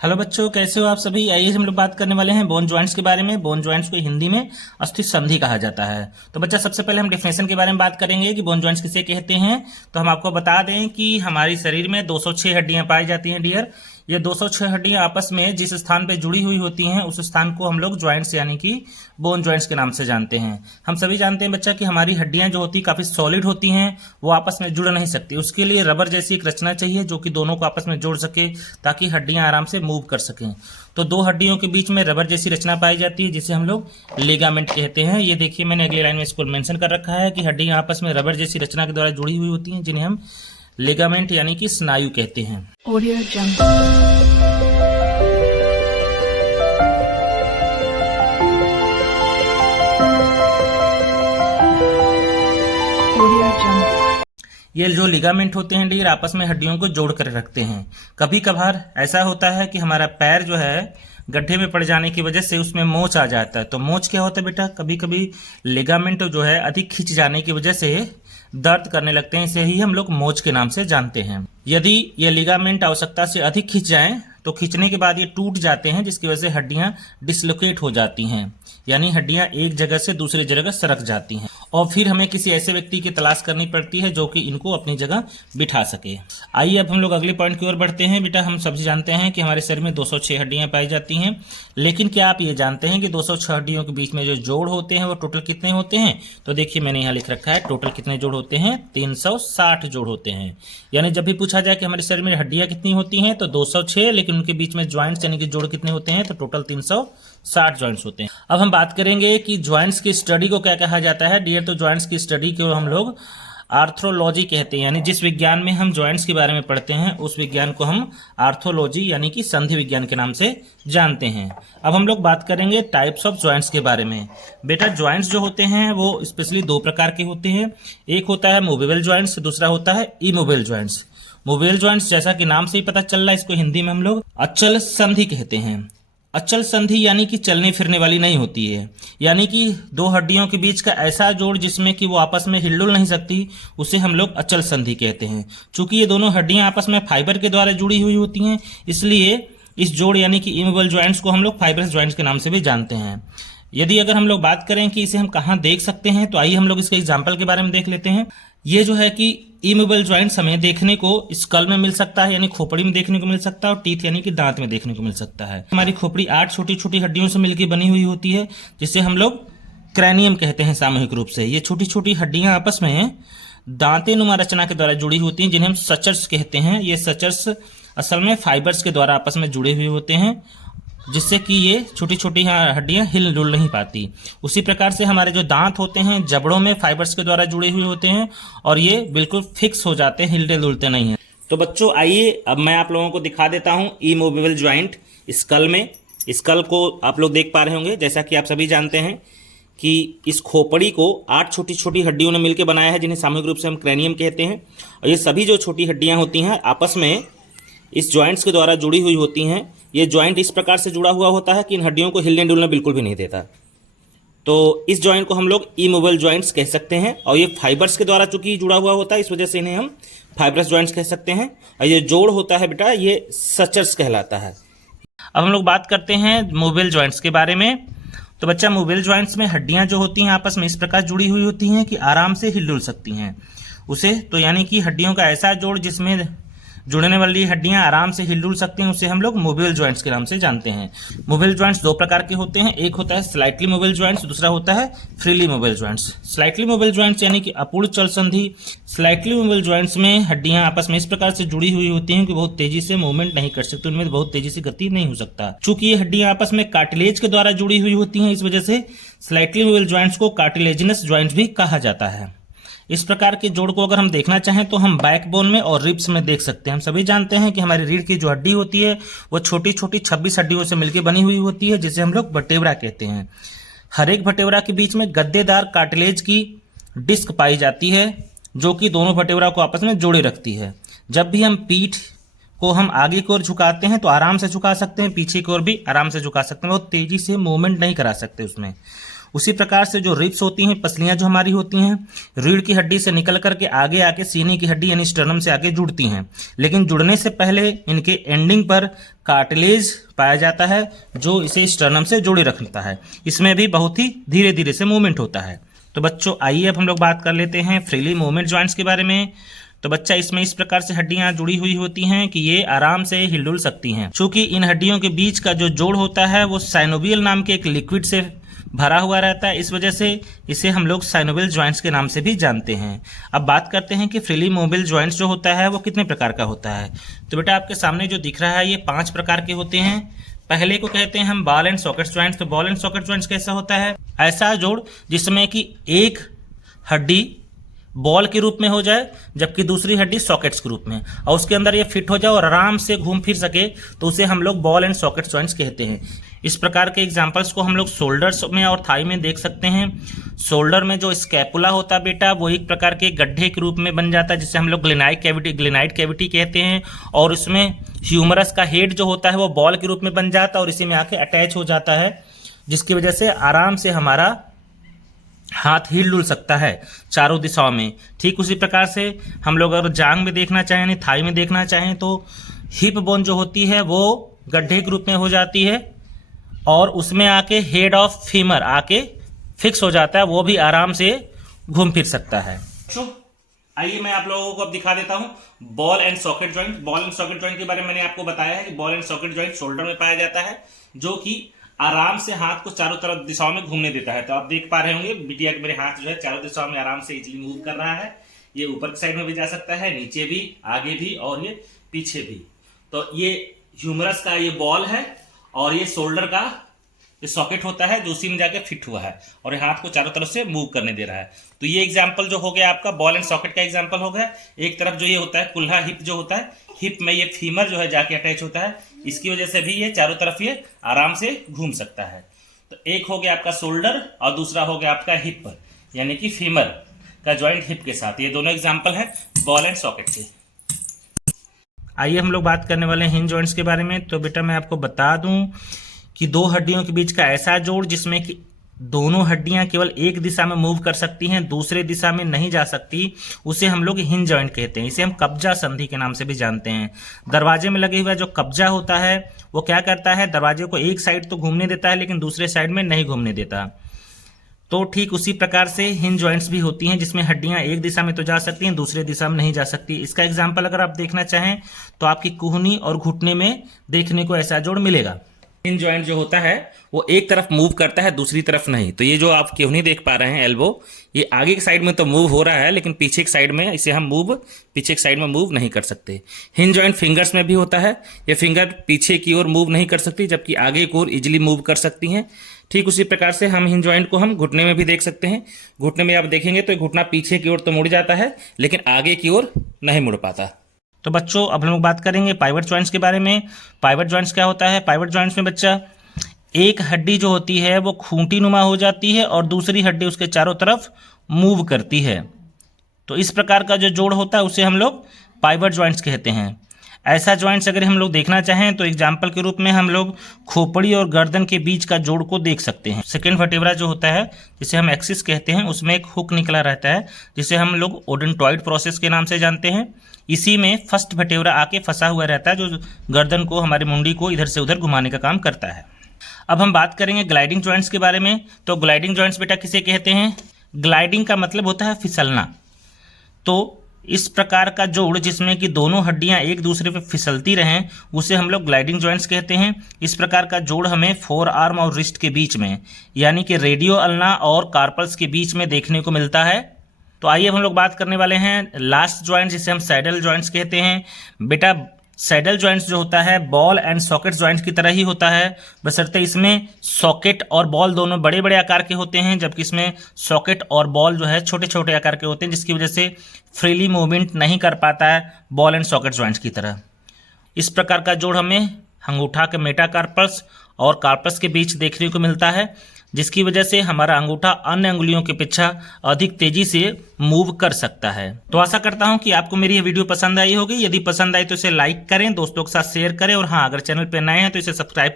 Hello बच्चों, कैसे हो आप सभी। आइए हम लोग बात करने वाले हैं बोन जॉइंट्स के बारे में। बोन जॉइंट्स को हिंदी में अस्थि संधि कहा जाता है। तो बच्चा, सबसे पहले हम डेफिनेशन के बारे में बात करेंगे कि बोन जॉइंट्स किसे कहते हैं। तो हम आपको बता दें कि हमारी शरीर में 206 हड्डियां पाई जाती हैं डियर। ये 206 हड्डियां आपस में जिस स्थान पे जुड़ी हुई होती हैं उस स्थान को हम लोग जॉइंट्स यानी कि बोन जॉइंट्स के नाम से जानते हैं। हम सभी जानते हैं बच्चा कि हमारी हड्डियां जो होती काफी सॉलिड होती हैं, वो आपस में जुड़ नहीं सकती। उसके लिए रबर जैसी एक रचना चाहिए जो कि दोनों को आपस में जोड़ सके ताकि हड्डियां आराम से मूव कर सकें। तो दो हड्डियों के बीच में रबर जैसी रचना पाई जाती है जिसे हम लोग लिगामेंट कहते हैं। ये देखिए, मैंने अगली लाइन में इसको मेंशन कर रखा है कि हड्डियां आपस में रबर जैसी रचना के द्वारा जुड़ी हुई होती हैं जिन्हें हम लिगामेंट यानी कि स्नायु कहते हैं। Audio Jungle. Audio Jungle. ये जो लिगामेंट होते हैं डियर आपस में हड्डियों को जोड़ कर रखते हैं। कभी कभार ऐसा होता है कि हमारा पैर जो है गड्ढे में पड़ जाने की वजह से उसमें मोच आ जाता है। तो मोच क्या होता है बेटा, कभी कभी लिगामेंट जो है अधिक खिंच जाने की वजह से दर्द करने लगते हैं। इसे ही हम लोग मोच के नाम से जानते हैं। यदि ये लिगामेंट आवश्यकता से अधिक खिंच जाएं तो खींचने के बाद ये टूट जाते हैं जिसकी वजह से हड्डियां डिसलोकेट हो जाती हैं, यानी हड्डियां एक जगह से दूसरी जगह सरक जाती हैं और फिर हमें किसी ऐसे व्यक्ति की तलाश करनी पड़ती है जो कि इनको अपनी जगह बिठा सके। आइए अब हम लोग अगले पॉइंट की ओर बढ़ते हैं। बेटा, हम सभी जानते हैं कि हमारे शरीर में 206 हड्डियां पाई जाती हैं, लेकिन क्या आप ये जानते हैं कि 206 हड्डियों के बीच में जो जोड़ होते हैं वो टोटल कितने होते हैं। तो देखिए, मैंने यहाँ लिख रखा है टोटल कितने जोड़ होते हैं। 360 जोड़ होते हैं। यानी जब भी पूछा जाए कि हमारे शरीर में हड्डियां कितनी होती हैं तो 206, लेकिन उनके बीच में ज्वाइंट्स यानी कि जोड़ कितने होते हैं तो टोटल 360 ज्वाइंट्स होते हैं। अब हम बात करेंगे कि ज्वाइंट्स की स्टडी को क्या कहा जाता है डियर। तो ज्वाइंट्स की स्टडी को हम लोग आर्थ्रोलॉजी कहते हैं, यानी जिस विज्ञान में हम ज्वाइंट्स के बारे में पढ़ते हैं उस विज्ञान को हम आर्थोलॉजी यानी कि संधि विज्ञान के नाम से जानते हैं। अब हम लोग बात करेंगे टाइप्स ऑफ ज्वाइंट्स के बारे में। बेटा, ज्वाइंट्स जो होते हैं वो स्पेशली दो प्रकार के होते हैं। एक होता है मूवेबल ज्वाइंट्स, दूसरा होता है इमूवेबल ज्वाइंट्स। मूवेबल ज्वाइंट्स जैसा कि नाम से ही पता चल रहा है, इसको हिंदी में हम लोग अचल संधि कहते हैं। अचल संधि यानी कि चलने फिरने वाली नहीं होती है, यानी कि दो हड्डियों के बीच का ऐसा जोड़ जिसमें कि वो आपस में हिलडुल नहीं सकती, उसे हम लोग अचल संधि कहते हैं। चूंकि ये दोनों हड्डियां आपस में फाइबर के द्वारा जुड़ी हुई होती हैं, इसलिए इस जोड़ यानी कि इमूवेबल ज्वाइंट्स को हम लोग फाइब्रस ज्वाइंट्स के नाम से भी जानते हैं। यदि अगर हम लोग बात करें कि इसे हम कहाँ देख सकते हैं तो आइए हम लोग इसके एग्जाम्पल के बारे में देख लेते हैं। ये जो है कि इमूवेबल ज्वाइंट्स हमें देखने को स्कल में मिल सकता है, यानी खोपड़ी में देखने को मिल सकता है, और टीथ यानी कि दांत में देखने को मिल सकता है। हमारी खोपड़ी 8 छोटी छोटी हड्डियों से मिलकर बनी हुई होती है जिसे हम लोग क्रैनियम कहते हैं सामूहिक रूप से। ये छोटी छोटी हड्डियां आपस में दांते नुमा रचना के द्वारा जुड़ी होती हैं जिन्हें हम सचर्स कहते हैं। ये सचर्स असल में फाइबर्स के द्वारा आपस में जुड़े हुए होते हैं जिससे कि ये छोटी छोटी हड्डियां हिल डुल नहीं पाती। उसी प्रकार से हमारे जो दांत होते हैं जबड़ों में फाइबर्स के द्वारा जुड़े हुए होते हैं और ये बिल्कुल फिक्स हो जाते हैं, हिलते डुलते नहीं हैं। तो बच्चों, आइए अब मैं आप लोगों को दिखा देता हूं इमूवेबल ज्वाइंट स्कल में। स्कल को आप लोग देख पा रहे होंगे। जैसा कि आप सभी जानते हैं कि इस खोपड़ी को 8 छोटी छोटी हड्डियों ने मिलकर बनाया है जिन्हें सामूहिक रूप से हम क्रैनियम कहते हैं। और ये सभी जो छोटी हड्डियां होती हैं आपस में इस ज्वाइंट्स के द्वारा जुड़ी हुई होती हैं। ये ज्वाइंट इस प्रकार से जुड़ा हुआ होता है कि इन हड्डियों को हिलने डुलने बिल्कुल भी नहीं देता। तो इस ज्वाइंट को हम लोग इमूवेबल ज्वाइंट्स कह सकते हैं। और ये फाइबर्स के द्वारा चूंकि जुड़ा हुआ होता है, इस वजह से इन्हें हम फाइब्रस ज्वाइंट्स कह सकते हैं। और ये जोड़ होता है बेटा, ये सचर्स कहलाता है। अब हम लोग बात करते हैं मूवेबल ज्वाइंट्स के बारे में। तो बच्चा, मूवेबल ज्वाइंट्स में हड्डियां जो होती हैं आपस में इस प्रकार जुड़ी हुई होती हैं कि आराम से हिल डुल सकती हैं उसे। तो यानी कि हड्डियों का ऐसा जोड़ जिसमें जुड़ने वाली हड्डियां आराम से हिल डुल सकती हैं उसे हम लोग मूवेबल ज्वाइंट्स के नाम से जानते हैं। मूवेबल ज्वाइंट्स दो प्रकार के होते हैं। एक होता है स्लाइटली मूवेबल ज्वाइंट्स, दूसरा होता है freely movable joints. Slightly movable joints यानी कि अपूर्ण चल संधि। स्लाइटली मूवेबल ज्वाइंट्स में हड्डियां आपस में इस प्रकार से जुड़ी हुई होती हैं कि बहुत तेजी से मूवमेंट नहीं कर सकती, उनमें बहुत तेजी से गति नहीं हो सकता। चूंकि ये हड्डियां आपस में कार्टिलेज के द्वारा जुड़ी हुई होती हैं, इस वजह से स्लाइटली मूवेबल ज्वाइंट्स को कार्टिलेजिनस ज्वाइंट्स भी कहा जाता है। इस प्रकार के जोड़ को अगर हम देखना चाहें तो हम बैकबोन में और रिब्स में देख सकते हैं। हम सभी जानते हैं कि हमारी रीढ़ की जो हड्डी होती है वो छोटी छोटी 26 हड्डियों से मिलकर बनी हुई होती है जिसे हम लोग वर्टेब्रा कहते हैं। हर एक वर्टेब्रा के बीच में गद्देदार कार्टिलेज की डिस्क पाई जाती है जो कि दोनों वर्टेब्रा को आपस में जोड़े रखती है। जब भी हम पीठ को हम आगे की ओर झुकाते हैं तो आराम से झुका सकते हैं, पीछे की ओर भी आराम से झुका सकते हैं, बहुत तेजी से मूवमेंट नहीं करा सकते उसमें। उसी प्रकार से जो रिब्स होती हैं, पसलियां जो हमारी होती हैं, रीढ़ की हड्डी से निकल करके आगे आके सीने की हड्डी यानी स्टर्नम से आके जुड़ती हैं, लेकिन जुड़ने से पहले इनके एंडिंग पर कार्टिलेज पाया जाता है जो इसे स्टर्नम से जोड़े रखता है। इसमें भी बहुत ही धीरे धीरे से मूवमेंट होता है। तो बच्चों आइए अब हम लोग बात कर लेते हैं फ्रीली मूवमेंट जॉइंट्स के बारे में। तो बच्चा इसमें इस प्रकार से हड्डियां जुड़ी हुई होती हैं कि ये आराम से हिलडुल सकती हैं। चूंकि इन हड्डियों के बीच का जो जोड़ होता है वो साइनोवियल नाम के एक लिक्विड से भरा हुआ रहता है, इस वजह से इसे हम लोग साइनोवियल जॉइंट्स के नाम से भी जानते हैं। अब बात करते हैं कि फ्रीली मूवेबल जॉइंट्स जो होता है वो कितने प्रकार का होता है। तो बेटा आपके सामने जो दिख रहा है ये 5 प्रकार के होते हैं। पहले को कहते हैं हम बॉल एंड सॉकेट जॉइंट्स। तो बॉल एंड सॉकेट जॉइंट्स कैसा होता है? ऐसा जोड़ जिसमें कि एक हड्डी बॉल के रूप में हो जाए जबकि दूसरी हड्डी सॉकेट्स के रूप में, और उसके अंदर ये फिट हो जाए और आराम से घूम फिर सके, तो उसे हम लोग बॉल एंड सॉकेट जॉइंट्स कहते हैं। इस प्रकार के एग्जांपल्स को हम लोग शोल्डर्स में और थाई में देख सकते हैं। शोल्डर में जो स्कैपुला होता है बेटा वो एक प्रकार के गड्ढे के रूप में बन जाता है जिसे हम लोग ग्लेनाइड कैविटी कहते हैं, और उसमें ह्यूमरस का हेड जो होता है वो बॉल के रूप में बन जाता है और इसी में आके अटैच हो जाता है, जिसकी वजह से आराम से हमारा हाथ हिल डुल सकता है चारों दिशाओं में। ठीक उसी प्रकार से हम लोग अगर जांग में देखना चाहें यानी थाई में देखना चाहें तो हिप बोन जो होती है वो गड्ढे के रूप में हो जाती है और उसमें आके हेड ऑफ फीमर आके फिक्स हो जाता है, वो भी आराम से घूम फिर सकता है। आइए मैं आप लोगों को अब दिखा देता हूँ ball and socket joint. Ball and socket joint के बारे में मैंने आपको बताया है कि ball and socket joint shoulder में पाया जाता है जो कि आराम से हाथ को चारों तरफ दिशाओं में घूमने देता है। तो आप देख पा रहे होंगे बिटिया के मेरे हाथ जो है चारों दिशाओं में आराम से इजीली मूव कर रहा है। ये ऊपर की साइड में भी जा सकता है, नीचे भी, आगे भी और ये पीछे भी। तो ये ह्यूमरस का ये बॉल है और ये शोल्डर का ये सॉकेट होता है जो उसी में जाके फिट हुआ है और ये हाथ को चारों तरफ से मूव करने दे रहा है। तो ये एग्जाम्पल जो हो गया आपका बॉल एंड सॉकेट का एग्जाम्पल हो गया। एक तरफ जो ये होता है कुल्हा हिप जो होता है, हिप में ये फीमर जो है जाके अटैच होता है, इसकी वजह से भी ये चारों तरफ ये आराम से घूम सकता है। तो एक हो गया आपका शोल्डर और दूसरा हो गया आपका हिप यानी कि फीमर का जॉइंट हिप के साथ। ये दोनों एग्जाम्पल है बॉल एंड सॉकेट के। आइए हम लोग बात करने वाले हैं हिंज जॉइंट्स के बारे में। तो बेटा मैं आपको बता दूं कि दो हड्डियों के बीच का ऐसा जोड़ जिसमें कि दोनों हड्डियां केवल एक दिशा में मूव कर सकती हैं, दूसरे दिशा में नहीं जा सकती, उसे हम लोग हिंज जॉइंट कहते हैं। इसे हम कब्जा संधि के नाम से भी जानते हैं। दरवाजे में लगे हुआ जो कब्जा होता है वो क्या करता है, दरवाजे को एक साइड तो घूमने देता है लेकिन दूसरे साइड में नहीं घूमने देता। तो ठीक उसी प्रकार से हिंज जॉइंट्स भी होती हैं जिसमें हड्डियां एक दिशा में तो जा सकती हैं, दूसरे दिशा में नहीं जा सकती। इसका एग्जाम्पल अगर आप देखना चाहें तो आपकी कुहनी और घुटने में देखने को ऐसा जोड़ मिलेगा। हिंज जॉइंट जो होता है वो एक तरफ मूव करता है, दूसरी तरफ नहीं। तो ये जो आप केहनी देख पा रहे हैं एल्बो, ये आगे की साइड में तो मूव हो रहा है लेकिन पीछे की साइड में इसे हम पीछे की साइड में मूव नहीं कर सकते। हिंज जॉइंट फिंगर्स में भी होता है। ये फिंगर पीछे की ओर मूव नहीं कर सकती जबकि आगे की ओर इजिली मूव कर सकती हैं। ठीक उसी प्रकार से हम हिंज जॉइंट को हम घुटने में भी देख सकते हैं। घुटने में आप देखेंगे तो घुटना पीछे की ओर तो मुड़ जाता है लेकिन आगे की ओर नहीं मुड़ पाता। तो बच्चों अब हम लोग बात करेंगे पाइवट जॉइंट्स के बारे में। पाइवट जॉइंट्स क्या होता है? पाइवट जॉइंट्स में बच्चा एक हड्डी जो होती है वो खूंटी नुमा हो जाती है और दूसरी हड्डी उसके चारों तरफ मूव करती है। तो इस प्रकार का जो जोड़ होता है उसे हम लोग पाइवट जॉइंट्स कहते हैं। ऐसा जॉइंट्स अगर हम लोग देखना चाहें तो एग्जाम्पल के रूप में हम लोग खोपड़ी और गर्दन के बीच का जोड़ को देख सकते हैं। सेकेंड वर्टेब्रा जो होता है जिसे हम एक्सिस कहते हैं, उसमें एक हुक निकला रहता है जिसे हम लोग ओडेंटॉइड प्रोसेस के नाम से जानते हैं। इसी में फर्स्ट वर्टेब्रा आके फंसा हुआ रहता है जो गर्दन को, हमारी मुंडी को इधर से उधर घुमाने का काम करता है। अब हम बात करेंगे ग्लाइडिंग जॉइंट्स के बारे में। तो ग्लाइडिंग जॉइंट्स बेटा किसे कहते हैं? ग्लाइडिंग का मतलब होता है फिसलना। तो इस प्रकार का जोड़ जिसमें कि दोनों हड्डियां एक दूसरे पे फिसलती रहें उसे हम लोग ग्लाइडिंग जॉइंट्स कहते हैं। इस प्रकार का जोड़ हमें फोर आर्म और रिस्ट के बीच में यानी कि रेडियो अल्ना और कार्पल्स के बीच में देखने को मिलता है। तो आइए हम लोग बात करने वाले हैं लास्ट जॉइंट जिसे हम सैडल जॉइंट्स कहते हैं। बेटा सैडल जॉइंट्स जो होता है बॉल एंड सॉकेट जॉइंट्स की तरह ही होता है, बशर्ते इसमें सॉकेट और बॉल दोनों बड़े बड़े आकार के होते हैं जबकि इसमें सॉकेट और बॉल जो है छोटे छोटे आकार के होते हैं, जिसकी वजह से फ्रीली मूवमेंट नहीं कर पाता है बॉल एंड सॉकेट जॉइंट्स की तरह। इस प्रकार का जोड़ हमें अंगूठा के मेटाकार्पस और कार्पस के बीच देखने को मिलता है, जिसकी वजह से हमारा अंगूठा अन्य अंगुलियों की अपेक्षा अधिक तेजी से मूव कर सकता है। तो आशा करता हूं कि आपको मेरी ये वीडियो पसंद आई होगी। यदि पसंद आई तो इसे लाइक करें, दोस्तों के साथ शेयर करें और हाँ, अगर चैनल पर नए हैं तो इसे सब्सक्राइब